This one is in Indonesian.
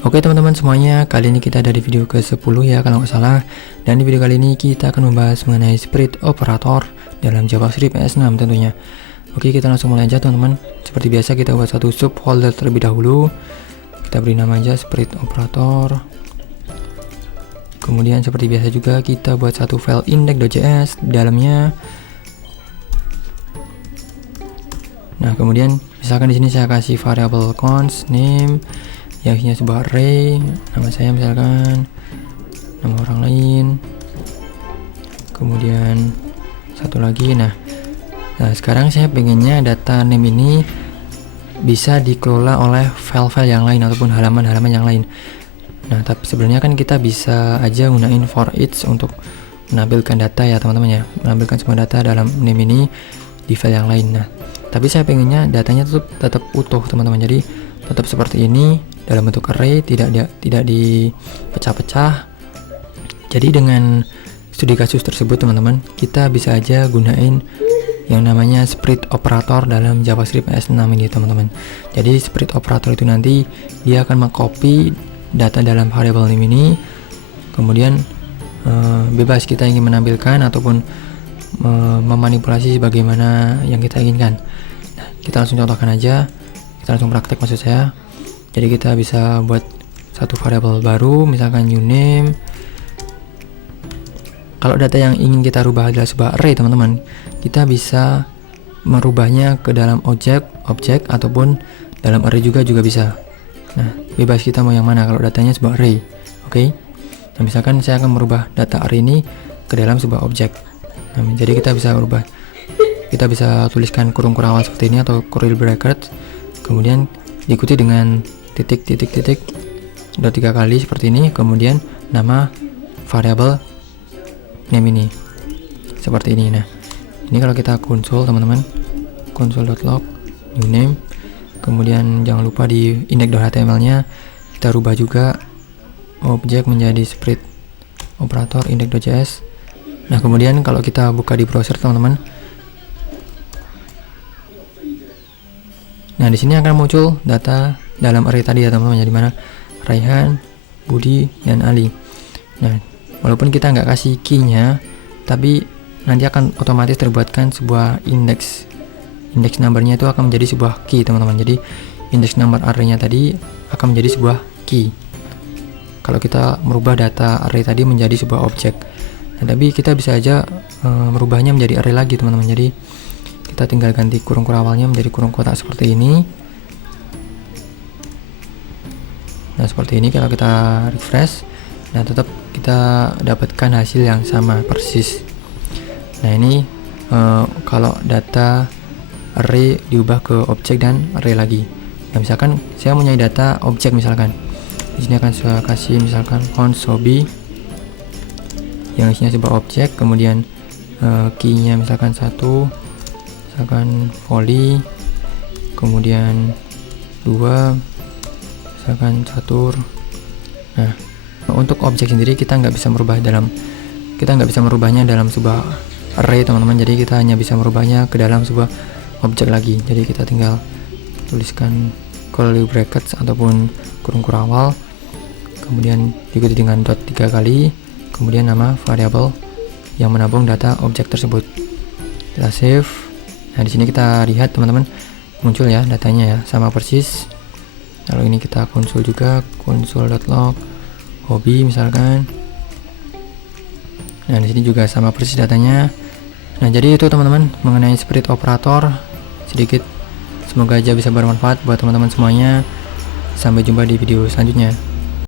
Oke teman-teman semuanya, kali ini kita ada di video ke-10 ya kalau nggak salah. Dan di video kali ini kita akan membahas mengenai sprite operator dalam JavaScript ES6 tentunya. Oke, kita langsung mulai aja teman-teman. Seperti biasa kita buat satu subfolder terlebih dahulu. Kita beri nama aja sprite operator. Kemudian seperti biasa juga kita buat satu file index.js di dalamnya. Nah, kemudian misalkan di sini saya kasih variable const name yang isinya sebuah array, nama saya misalkan, nama orang lain, kemudian satu lagi. Nah sekarang saya pengennya data name ini bisa dikelola oleh file-file yang lain ataupun halaman-halaman yang lain. Nah, tapi sebenarnya kan kita bisa aja gunain for each untuk menampilkan data ya teman-teman ya, menampilkan semua data dalam name ini di file yang lain. Nah, tapi saya pengennya datanya tetap utuh teman-teman, jadi tetap seperti ini dalam bentuk array, tidak dipecah-pecah. Jadi dengan studi kasus tersebut teman-teman, kita bisa aja gunain yang namanya sprite operator dalam JavaScript ES6 ini teman-teman. Jadi sprite operator itu nanti dia akan mengcopy data dalam variable name ini, kemudian bebas kita ingin menampilkan ataupun memanipulasi sebagaimana yang kita inginkan. Nah, kita langsung contohkan aja, kita langsung praktek maksud saya. Jadi kita bisa buat satu variabel baru, misalkan new name. Kalau data yang ingin kita rubah adalah sebuah array teman-teman, kita bisa merubahnya ke dalam objek ataupun dalam array juga bisa. Nah, bebas kita mau yang mana kalau datanya sebuah array. Oke. Nah, misalkan saya akan merubah data array ini ke dalam sebuah objek. Nah, jadi kita bisa merubah, kita bisa tuliskan kurung kurawal seperti ini atau curly bracket, kemudian diikuti dengan titik 3 kali seperti ini, kemudian nama variabel name ini seperti ini. Nah, ini kalau kita konsol teman-teman, console.log new name, kemudian jangan lupa di index.html nya kita rubah juga objek menjadi sprite operator index.js. Nah, kemudian kalau kita buka di browser teman-teman, nah di sini akan muncul data dalam array tadi ya teman-teman, di mana Raihan, Budi, dan Ali. Nah, walaupun kita nggak kasih key-nya, tapi nanti akan otomatis terbuatkan sebuah index number-nya itu akan menjadi sebuah key teman-teman. Jadi index number array-nya tadi akan menjadi sebuah key kalau kita merubah data array tadi menjadi sebuah objek. Nah, tapi kita bisa aja merubahnya menjadi array lagi teman-teman. Jadi kita tinggal ganti kurung kurawalnya menjadi kurung kotak seperti ini. Nah, seperti ini kalau kita refresh, nah tetap kita dapatkan hasil yang sama persis. Nah, ini kalau data array diubah ke objek dan array lagi. Nah, misalkan saya punya data objek, misalkan di sini akan saya kasih misalkan const hobby yang isinya sebuah objek, kemudian key-nya misalkan 1, misalkan volley, kemudian 2, misalkan catur. Nah, untuk objek sendiri kita nggak bisa merubahnya dalam sebuah array teman-teman. Jadi kita hanya bisa merubahnya ke dalam sebuah objek lagi. Jadi kita tinggal tuliskan curly brackets ataupun kurung kurawal, kemudian diikuti dengan dot 3 kali, kemudian nama variabel yang menampung data objek tersebut. Kita save. Nah, di sini kita lihat teman-teman, muncul ya datanya ya, sama persis. Lalu ini kita konsol juga, console.log hobby misalkan. Nah, di sini juga sama persis datanya. Nah, jadi itu teman-teman mengenai sprite operator sedikit. Semoga aja bisa bermanfaat buat teman-teman semuanya. Sampai jumpa di video selanjutnya.